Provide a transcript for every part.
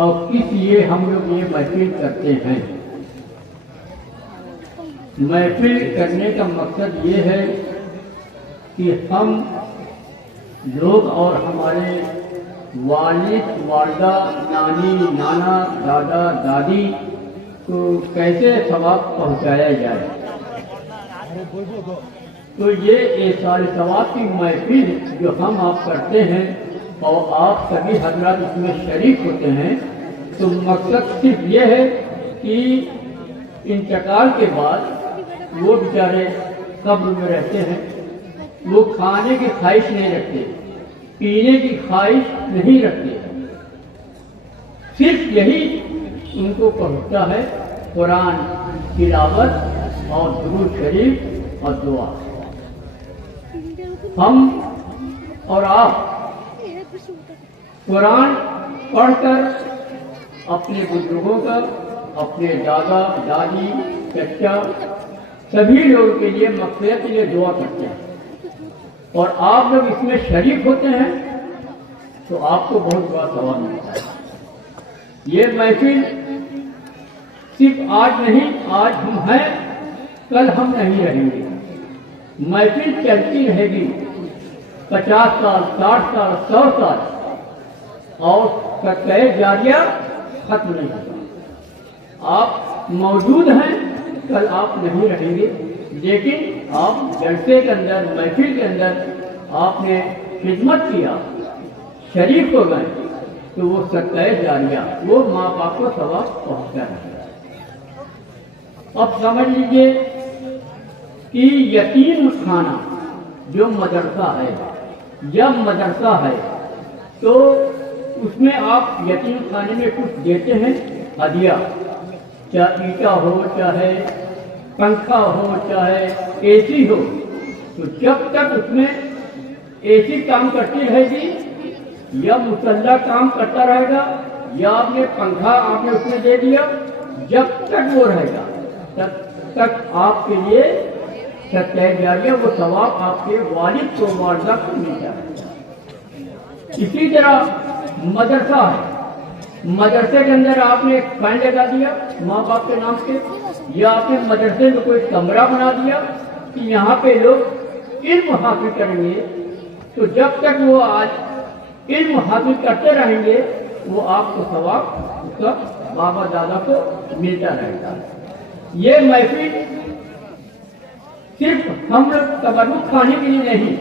اور کس لیے ہم لوگ یہ محفل کرتے ہیں؟ محفل کرنے کا مقصد یہ ہے کہ ہم لوگ اور ہمارے والد والدہ، نانی نانا، دادا دادی کو کیسے ثواب پہنچایا جائے۔ تو یہ ایصال ثواب کی محفل جو ہم آپ کرتے ہیں اور آپ سبھی حضرات اس میں شریک ہوتے ہیں، تو مقصد صرف یہ ہے کہ انتقال کے بعد وہ بیچارے قبر میں رہتے ہیں، وہ کھانے کی خواہش نہیں رکھتے، پینے کی خواہش نہیں رکھتے، صرف یہی ان کو پہنچتا ہے قرآن تلاوت اور درود شریف اور دعا۔ ہم اور آپ قرآن پڑھ کر اپنے بزرگوں کا، اپنے دادا دادی چچا سبھی لوگوں کے لیے مغفرت کے لیے دعا کرتے ہیں، اور آپ لوگ اس میں شریک ہوتے ہیں تو آپ کو بہت بڑا ثواب ملتا ہے۔ یہ محفل صرف آج نہیں، آج ہم ہیں، کل ہم نہیں رہیں گے۔ محفل چلتی رہے گی 50 سال، 60 سال، 100 سال، اور صدقہ جاریہ ختم نہیں ہوگا۔ آپ موجود ہیں، کل آپ نہیں رہیں گے، لیکن آپ جلسے کے اندر، محفل کے اندر آپ نے خدمت کیا، شریک ہو گئے، تو وہ صدقہ جاریہ، وہ ماں باپ کو ثواب پہنچتا ہے۔ اب سمجھ لیجئے کہ یتیم خانہ جو مدرسہ ہے، جب مدرسہ ہے تو اس میں آپ یتیم خانے میں کچھ دیتے ہیں ہدیہ، چاہے اینٹا ہو، چاہے پنکھا ہو، چاہے اے سی ہو، تو جب تک اس میں اے سی کام کرتی رہے گی یا مسلح کام کرتا رہے گا یا آپ نے پنکھا آپ نے اس میں دے دیا، جب تک وہ رہے گا تب تک آپ کے لیے صدقہ جاریہ وہ ثواب آپ کے والد کو، والدہ کو ملتا ہے۔ اسی طرح مدرسہ ہے، مدرسے کے اندر آپ نے ایک فین لگا دیا ماں باپ کے نام سے، یا آپ نے مدرسے میں کوئی کمرہ بنا دیا کہ یہاں پہ لوگ علم حاصل کریں گے، تو جب تک وہ آج علم حاصل کرتے رہیں گے وہ آپ کو ثواب اس کا بابا دادا کو ملتا رہے گا۔ یہ محفل صرف ہم لوگ تبرک کھانے کے لیے نہیں،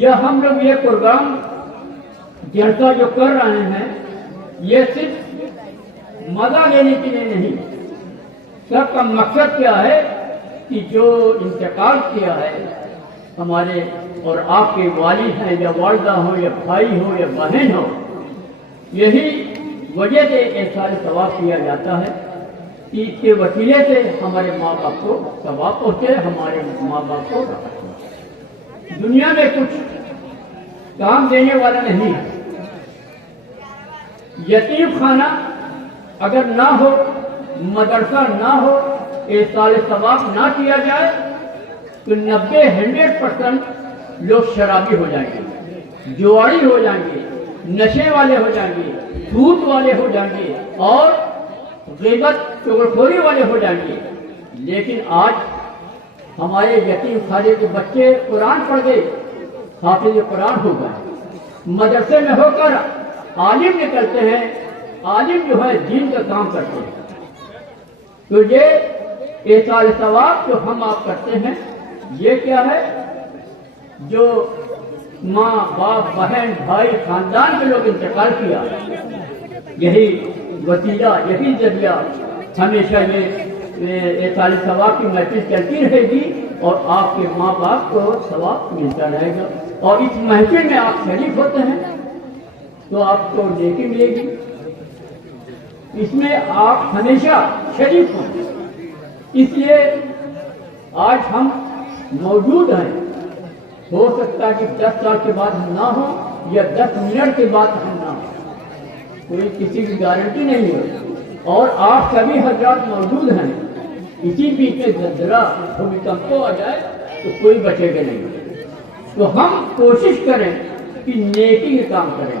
یا ہم لوگ یہ پروگرام جلسہ جو کر رہے ہیں یہ صرف مزہ لینے کے لیے نہیں، سب کا مقصد کیا ہے کہ جو انتقال کیا ہے ہمارے اور آپ کے والد ہیں یا والدہ ہو یا بھائی ہو یا بہن ہو، یہی وجہ سے ایصال ثواب کیا جاتا ہے کہ اس کے وسیلے سے ہمارے ماں باپ کو ثواب پہنچے، ہمارے ماں باپ کو راحت پہنچے۔ دنیا میں کچھ کام دینے والا نہیں ہے، یتیم خانہ اگر نہ ہو، مدرسہ نہ ہو، ایصال ثواب نہ کیا جائے تو 90-100% لوگ شرابی ہو جائیں گے، جواری ہو جائیں گے، نشے والے ہو جائیں گے، سود والے ہو جائیں گے، اور غیبت چغلخوری والے ہو جائیں گے۔ لیکن آج ہمارے یتیم خانے کے بچے قرآن پڑھ گئے، حافظ قرآن ہو گئے، مدرسے میں ہو کر عالم نکلتے ہیں، عالم جو ہے دین کا کام کرتے ہیں۔ تو یہ ایصال ثواب جو ہم آپ کرتے ہیں یہ کیا ہے؟ جو ماں باپ بہن بھائی خاندان کے لوگ انتقال کیا، یہی وسیلہ، یہی ذریعہ ہمیشہ یہ ایصال ثواب کی محفل چلتی رہے گی اور آپ کے ماں باپ کو ثواب ملتا رہے گا، اور اس محفل میں آپ شریک ہوتے ہیں تو آپ کو نیکی ملے گی، اس میں آپ ہمیشہ شریک ہوں۔ اس لیے آج ہم موجود ہیں، ہو سکتا ہے کہ 10 سال کے بعد ہم نہ ہوں یا 10 منٹ کے بعد ہم نہ ہوں، کوئی کسی کی گارنٹی نہیں ہے، اور آپ سبھی حضرات موجود ہیں، اسی بیچ میں زلزلہ بھومیکمپ آ جائے تو کوئی بچے گا نہیں۔ تو ہم کوشش کریں کہ نیکی کے کام کریں،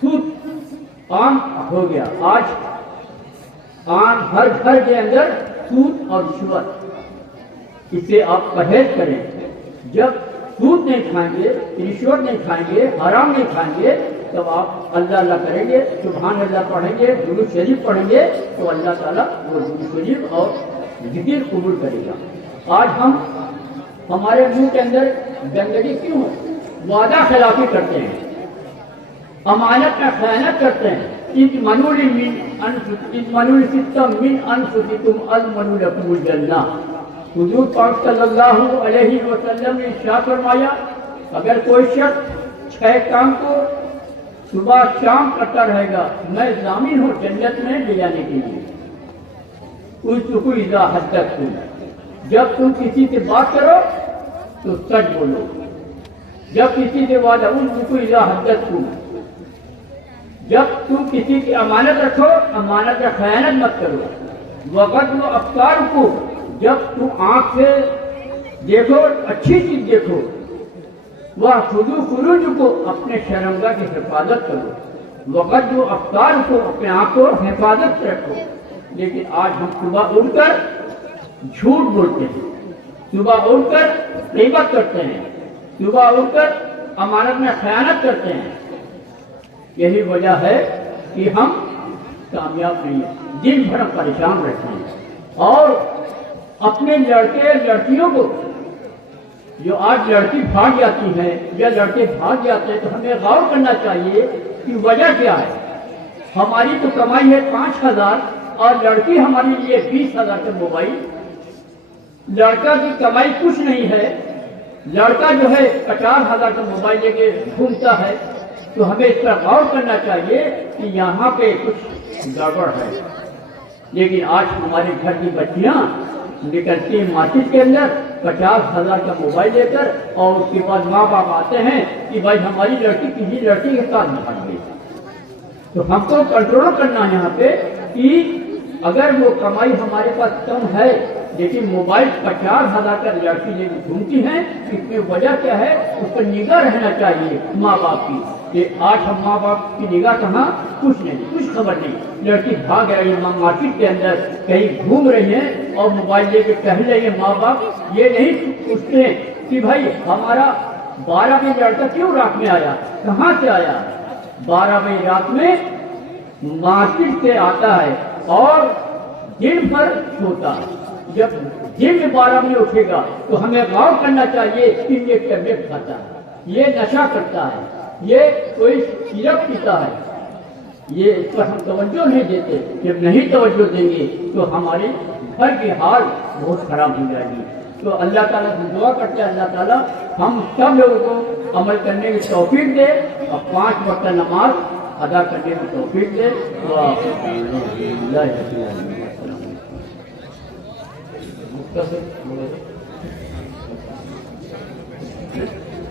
سود عام ہو گیا. آج عام ہر گھر کے اندر سود اور رشوت. اس سے آپ پرہیز کریں. جب سود نہیں کھائیں گے, رشوت نہیں کھائیں گے, حرام نہیں کھائیں گے, تب آپ اللہ اللہ کریں گے, سبحان اللہ پڑھیں گے, درود شریف پڑھیں گے, تو اللہ تعالیٰ وہ درود شریف اور ذکر قبول کرے گا. آج ہم ہمارے منہ کے اندر گندگی کیوں ہے؟ وعدہ خلافی کرتے ہیں, امانت میں خیانت کرتے ہیں. اطمنوا من انفسکم اضمن لکم الجنہ. حضور پاک صلی اللہ علیہ وسلم نے ارشاد فرمایا, اگر کوئی شخص 6 کام کو صبح شام کرتا رہے گا, میں ضامن ہوں جنت میں لے جانے کے لیے. اذکروا اذا حدثتم, جب تم کسی سے بات کرو تو سچ بولو. جب کسی سے وعدہ, اذکروا اذا حدثتم, جب تم کسی کی امانت رکھو, امانت کا خیانت مت کرو. وغضوا ابصارکم, جب تم آنکھ سے دیکھو اچھی چیز دیکھو. واحفظوا فروجکم, اپنے شرمگاہ کی حفاظت کرو. وغضوا ابصارکم, اپنے آنکھ کو حفاظت سے رکھو. لیکن آج ہم صبح اٹھ کر جھوٹ بولتے ہیں, صبح اٹھ کر غیبت کرتے ہیں, صبح اٹھ کر امانت میں خیانت کرتے ہیں. یہی وجہ ہے کہ ہم کامیاب نہیں ہیں. دن بھر پریشان رہتے ہیں. اور اپنے لڑکے لڑکیوں کو, جو آج لڑکی بھاگ جاتی ہیں یا لڑکے بھاگ جاتے ہیں, تو ہمیں غور کرنا چاہیے کہ وجہ کیا ہے. ہماری تو کمائی ہے 5,000 اور لڑکی ہمارے لیے 20,000 کا موبائل. لڑکا کی کمائی کچھ نہیں ہے, لڑکا جو ہے 50,000 کا موبائل لے کے گھومتا ہے. تو ہمیں اس پر غور کرنا چاہیے کہ یہاں پہ کچھ گڑبڑ ہے. لیکن آج ہمارے گھر کی بچیاں نکلتی ہیں مارکیٹ کے اندر 50,000 کا موبائل لے کر, اور اس کے بعد ماں باپ آتے ہیں کہ بھائی ہماری لڑکی کسی لڑکی کے ساتھ بھاگ گئی. تو ہم کو کنٹرول کرنا ہے یہاں پہ کہ اگر وہ کمائی ہمارے پاس کم ہے لیکن موبائل 50,000 کا لڑکی لے کے گھومتی ہیں, اس میں وجہ کیا ہے, اس پر نگاہ رہنا چاہیے ماں باپ کی. کہ آج ہم ماں باپ کی نگاہ کہاں, کچھ نہیں, کچھ خبر نہیں. لڑکی بھاگ رہی ہے مارکیٹ کے اندر, کہیں گھوم رہی ہیں اور موبائل لے کے ٹہل رہی ہے. ماں باپ یہ نہیں پوچھتے کہ بھائی ہمارا 12 بجے لڑکا کیوں رات میں آیا, کہاں سے آیا. 12 بجے رات میں مارکیٹ سے آتا ہے اور دن بھر سوتا ہے. جب دن میں 12 بجے اٹھے گا تو ہمیں غور کرنا چاہیے کہ یہ ٹیبلیٹ کھاتا ہے, یہ نشہ کرتا ہے, یہ کوئی سیرپ پیتا ہے. یہ اس پر ہم توجہ نہیں دیتے. جب نہیں توجہ دیں گے تو ہمارے گھر کی حال بہت خراب ہو جائے گی. تو اللہ تعالیٰ سے دعا کرتے ہیں اللہ تعالیٰ ہم سب لوگوں کو عمل کرنے کی توفیق دے اور 5 وقت نماز ادا کرنے کی توفیق دے.